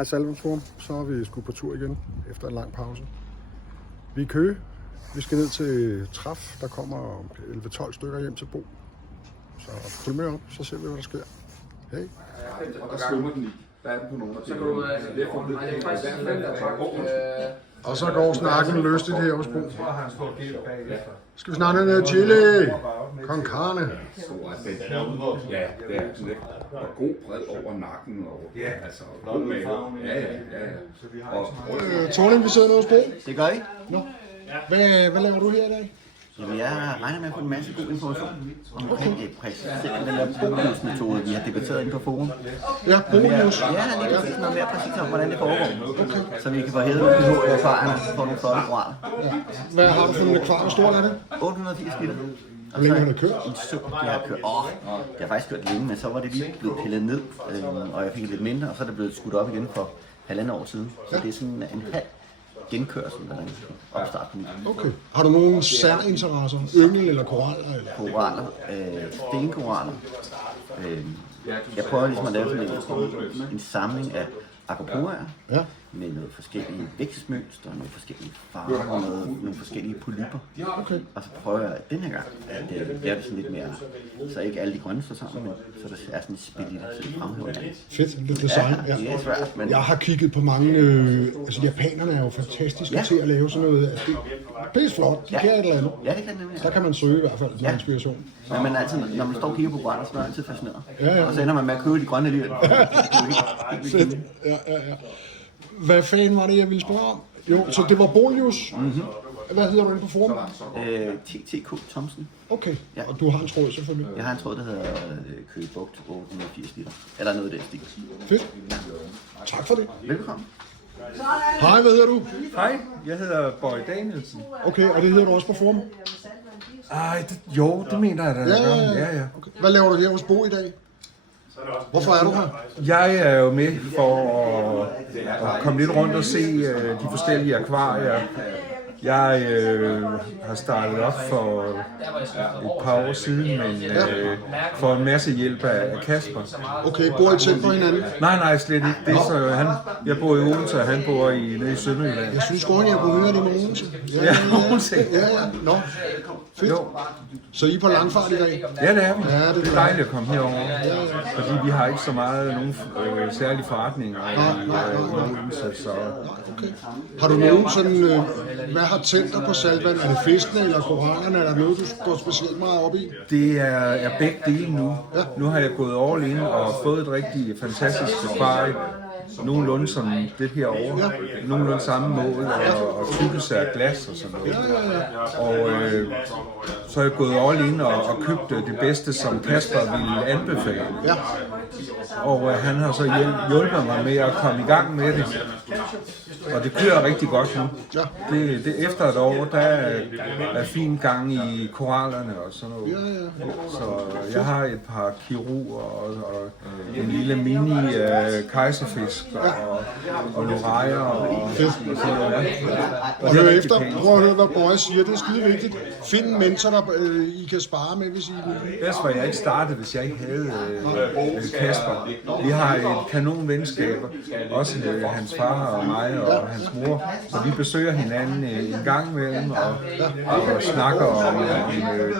Hej Salvensforum, så er vi sgu på tur igen efter en lang pause. Vi er i Køge. Vi skal ned til Træf. Der kommer 11-12 stykker hjem til Bo. Så følg med op, så ser vi, hvad der sker. Hey. Og der svømmer den i. Der er den på nogle af Og så går snakken lystigt her hos Bo. Skal vi snakke noget chili? Con carne. Ja, det er sådan lidt. Og god bred over nakken. Og, altså, god mave. Ja. Og Torling, vi sidder nede hos Bo. Det gør I. Nå. Hvad laver du her i dag? Jamen, jeg regner med at få en masse god information omkring præcis den der bonusmetode, vi har debatteret inde på forum. Ja, bonus. Ja, lige præcis noget mere præcis om, hvordan det foregår. Okay. Så vi kan få hævet nogle historier erfaringer og få nogle flotte koraller. Hvad har du for en kvar? Hvor stort er det? 880 liter. Hvor længe har du kørt? En sup, jeg har kørt. Jeg har faktisk kørt længe, men så var det lige blevet pillet ned, og jeg fik lidt mindre, og så er det blevet skudt op igen for 1,5 år siden. Så det er sådan en halv genkørsel, eller en opstart. Okay. Har du nogen særinteresser? Yngel eller koraller? Eller? Koraller, stenkoraller. Jeg prøver ligesom at lave sådan en samling af acropora med noget forskellige vækstmønstre, nogle forskellige farver, nogle forskellige polypper. Okay. Og så prøver jeg den her gang at gøre det sådan lidt mere, så ikke alle de grønne står sammen, men så der er sådan et spil i det, så det fremhæver det. Fedt, lidt design. Ja, det er svært, men... Jeg har kigget på mange, altså japanerne er jo fantastiske til at lave sådan noget. Altså, det er pisse flot, de kan et eller andet. Ja, det kan nemlig. Der kan man søge i hvert fald til inspiration. Ja, men altså, når man står og kigger på grønne, så er man altid fascineret. Ja. Og så ender man med at købe de grønne alligevel. Fedt, ja. Hvad fanden var det, jeg ville spørge om? Jo, så det var Bolius. Hvad hedder du inde på forum? TTK Thomsen. Okay, og du har en tråd selvfølgelig. Jeg har en tråd, der hedder Køge Bugt 880 liter. Eller noget af den stil. Fedt. Tak for det. Velkommen. Hej, hvad hedder du? Hej, jeg hedder Bøje Danielsen. Okay, og det hedder du også på forum? Det mener jeg da. Ja. Okay. Hvad laver du her hos Bo i dag? Hvorfor er du her? Jeg er jo med for at komme lidt rundt og se de forskellige akvarier. Jeg har startet op for et par år siden, men for en masse hjælp af Kasper. Okay, bor I tæt på hinanden? Nej, slet ikke. Det er så, jeg bor i Odense, og han bor nede i Sønderjylland. Jeg synes godt, jeg kunne høre det med Odense. Ja, Odense. Ja. Nå, fedt. Jo. Så I er på langfart i dag? Ja, det er vi. Ja, det er dejligt at komme herover, fordi vi har ikke så meget nogen særlige forretninger i Odense, så... Okay. Har du nogen sådan, hvad har tændt dig på saltvand? Er det fiskene eller korallerne? Er der noget, du går specielt meget op i? Det er begge dele nu. Ja. Nu har jeg gået all in og fået et rigtig fantastisk akvarie. Nogenlunde som det her over. Nogenlunde samme mål og tykkelse af glas og sådan noget. Og så har jeg gået all in og købt det bedste, som Kasper ville anbefale. Ja. Og han har så hjulpet mig med at komme i gang med det. Og det kører rigtig godt nu. Ja. Det efter et år, der er fin gang i korallerne og sådan noget. Ja. Så jeg har et par kiruger og en lille mini kejserfisk og nogle rejer og sådan noget. Og hør efter, prøv at høre, hvad Bøje siger. Det er skide vigtigt. Find en mentor, der I kan spare med, hvis I vil. Ellers var jeg ikke startet, hvis jeg ikke havde Kasper. Vi har et kanonvenskab, også hans far og mig og hans mor, så vi besøger hinanden en gang imellem og snakker om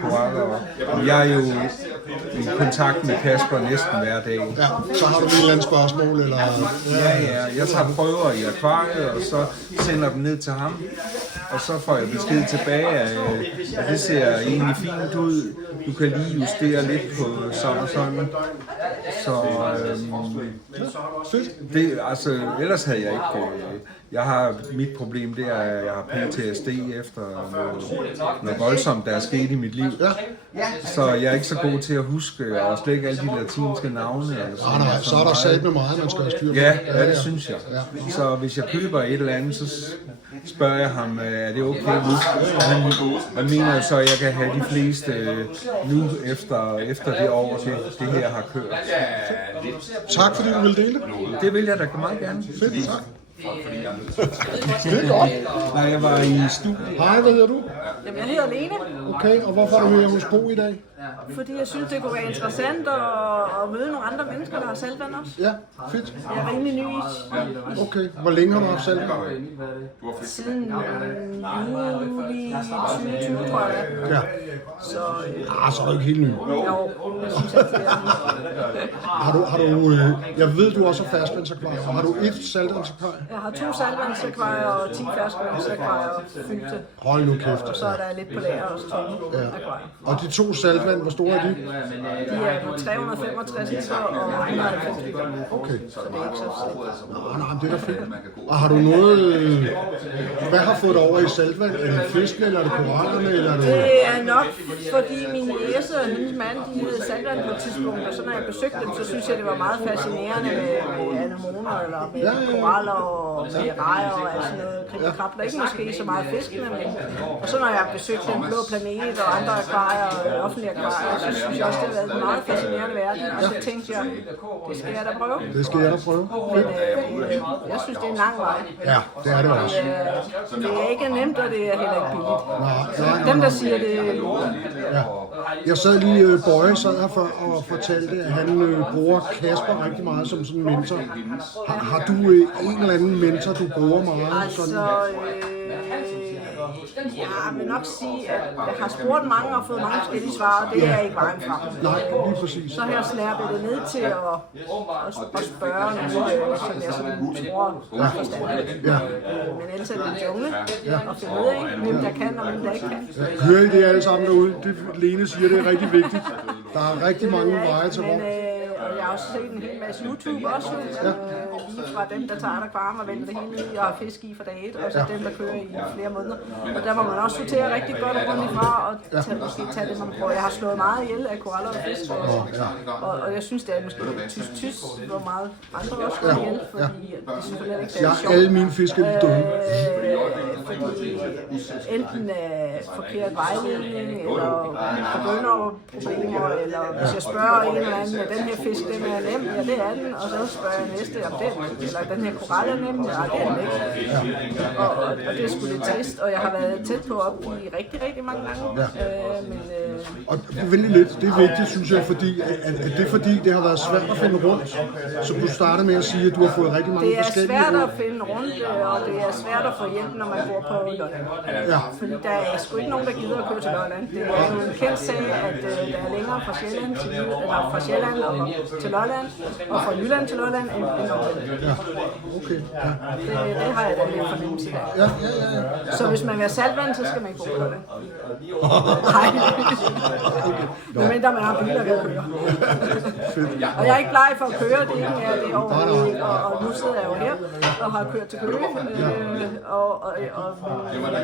koraller. Jeg er jo i kontakt med Kasper næsten hver dag. Ja, så har du et eller andet spørgsmål? Eller... Ja, jeg tager prøver i akvariet, og så sender dem ned til ham. Og så får jeg besked tilbage, at det ser egentlig fint ud. Du kan lige justere lidt på sådan og sådan. Så det, altså, ellers havde jeg ikke... Jeg har mit problem, det er, at jeg har PTSD efter noget voldsomt, der er sket i mit liv. Så jeg er ikke så god til at huske, og slet ikke alle de latinske navne. Så er der sat med meget, man skal have styr på. Ja, det synes jeg. Så hvis jeg køber et eller andet, så spørger jeg ham, er det okay nu? Han mener så, at jeg kan have de fleste nu efter det år, det her har kørt. Tak fordi du ville dele det. Det vil jeg da meget gerne. Fedt, tak. Det er godt. Nej, jeg var i studiet. Hej, hvad hedder du? Jamen, jeg hedder Lene. Okay, og hvorfor er du her hos Bo i dag? fordi jeg synes, det kunne være interessant at møde nogle andre mennesker, der har saltvand også. Ja, fedt. Jeg er rimelig ny i. Okay, hvor længe har du haft saltvand? Siden juli 2020, tror jeg. Ja. Så, Så er du ikke helt ny. jo, jeg synes, at det er. Har du jeg ved, du også har ferskvandsakvarier. Har du et saltvandsakvarium? Jeg har 2 saltvandsakvarier og 10 ferskvandsakvarier fyldte. Hold nu kæft. Og så er der lidt på lager også tomme akvarier. Og de 2 saltvand, hvor store er de? De er på 365 liter og 190 liter. Okay. Så det er ikke så slemt. Nej, det er da fedt. Og har du noget... Hvad har fået dig over i saltvand? Er det fisken, eller er det korallerne, eller er det... Det er nok, fordi min jæse og hendes mand, de havde saltvand på et tidspunkt, og så når jeg besøgte dem, så synes jeg, det var meget fascinerende med anemoner, eller med koraller og med rejer og alt sådan noget kribbekrab. Der er ikke måske så meget fiskene, men... Og så når jeg besøgte Den Blå Planet og andre akvarier, offentlige akvarier, så synes jeg også, det har været en meget fascinerende verden. Og så tænkte jeg, det skal jeg da prøve. Det skal jeg da prøve. Men jeg synes, det er en lang vej. Ja, det er det også. Det er ikke nemt, og det er heller ikke billigt. Nej. Dem, der siger det... Ja. Jeg sad lige, Bøje sad her før og fortalte, at han bruger Kasper rigtig meget som sådan en mentor. Har du en eller anden mentor, du bruger meget? Sådan? Jeg vil nok sige, at jeg har spurgt mange og fået mange forskellige svar, og det er ikke vejen frem. Nej, lige præcis. Så har jeg snærpet det ned til at spørge nogen, som jeg sådan tror forstand. Ja. Men ellers er det en jungle, og finde ud af, hvem der kan og hvem der ikke kan. Hører I det alle sammen derude? Det Lene siger, det er rigtig vigtigt. Der er rigtig mange veje til Rom. Og jeg har også set en hel masse YouTube også, lige fra dem, der tager der kvarm og vælter det hele i og har fisk i for dag 1, og så dem, der kører i flere måneder. Og der må man også sortere rigtig godt og grundigt fra, og måske tage det, man prøver. Jeg har slået meget ihjel af koraller og fisk, og jeg synes, det er måske lidt tysk, hvor meget andre også slår ihjel, fordi det selvfølgelig ikke er sjovt. Alle mine fisk er døde. Fordi enten forkert vejledning, eller begynder-problemer, eller hvis jeg spørger en eller anden, at den her fisk, den er nem, ja det er den, og så spørger jeg næste om den, eller den her koral er nem, ja det er den ikke. Og det er sgu lidt trist, og jeg har været tæt på op i rigtig, rigtig mange gange. Og vældig lidt, det er vigtigt, synes jeg, fordi det er fordi, det har været svært at finde rundt, så du starter med at sige, at du har fået rigtig mange forskellige. Det er svært at finde rundt, og det er svært at få hjælp, når man bor på Lolland. Ja. Fordi der er sgu ikke nogen, der gider at køre til Lolland. Det er jo en kendt sag, at der er længere fra Sjælland til fra Sjælland og til Lolland, og fra Jylland til Lolland end omvendt. Ja, okay. Ja. Det har jeg da lidt fornemmelse af. Ja. Så hvis man vil have saltvand, så skal man ikke bo på Lolland. Nej. Medmindre man har biler, der kører. Og jeg er ikke bleg for at køre, det er ikke mere det overhovedet ikke. Og nu sidder jeg jo her og har kørt til Køge, og jeg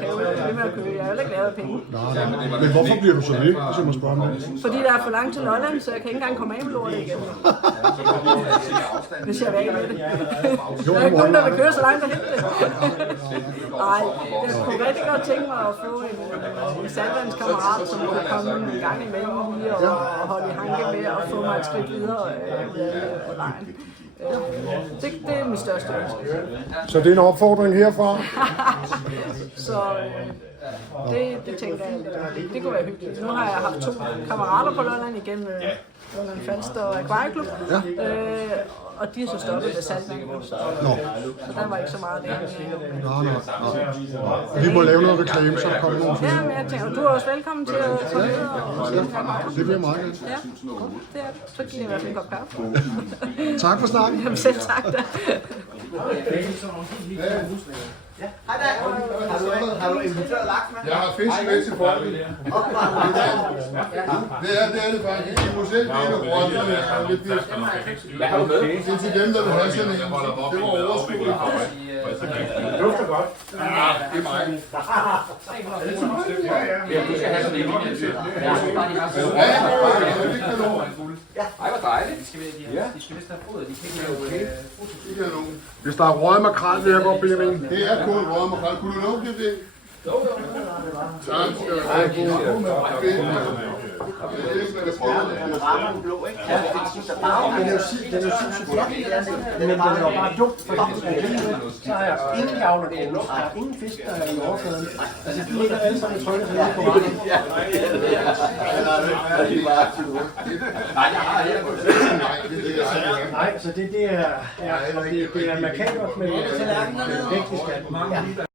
kan jo ikke blive med at køre. Jeg er jo ikke lavet af penge. Nej. Men hvorfor bliver du så ved, hvis jeg må spørge mig? Fordi der er for langt til Lolland, så jeg kan ikke engang komme af med lortet igen. Hvis jeg er væk med det. Der er ikke nogen, der vil køre så langt og hente det. Nej, jeg kunne rigtig godt tænke mig at få en saltvandskammerat, som kunne komme en gang imellem lige og holde i hanke med og få mig et skridt videre på vejen. Det er mit største ønske. Så det er en opfordring herfra? Så det tænker jeg lidt. Det kunne være hyggeligt. Nu har jeg haft 2 kammerater på Lolland igennem Lolland Falster og Akvarieklub. Og de er så stoppet med saltvand. Så der var ikke så meget der. Vi må lave noget reklame, så der kommer nogle flere. Ja, men jeg tænker, du er også velkommen til at komme ned og se det bliver meget godt. Ja, det er det. Så giver jeg i hvert fald en kop kaffe. Tak for snakken. Jamen selv tak da. Hej der. Har du inviteret laks med? Jeg har fisk med til folket. Det er det faktisk. I må selv dele rotten med lidt fisk. Hvad har du med? Det er til dem, der vil have sådan en. Det var overskuddet. Det dufter godt. Ja, det er mig. Ja, du skal have sådan en lille til. Ja, det kan nogen. Ej, hvor dejligt. De skal vist have fod, de kan ikke lave foto. Hvis der er røget makrel, vil jeg godt bede med en. Det er kun røget makrel. Kunne du lukke det? Tak skal du have. Rammer den blå, ikke? Ja, det er Den er jo sindssygt flot, men den er jo bare dum, fordi så har jeg ingen gavn af kroner, der er ingen fisk, der er i overfladen. Altså, de ligger alle sammen i trykket, så jeg på vejen. Nej, så det er markant, men det er vægtig skat.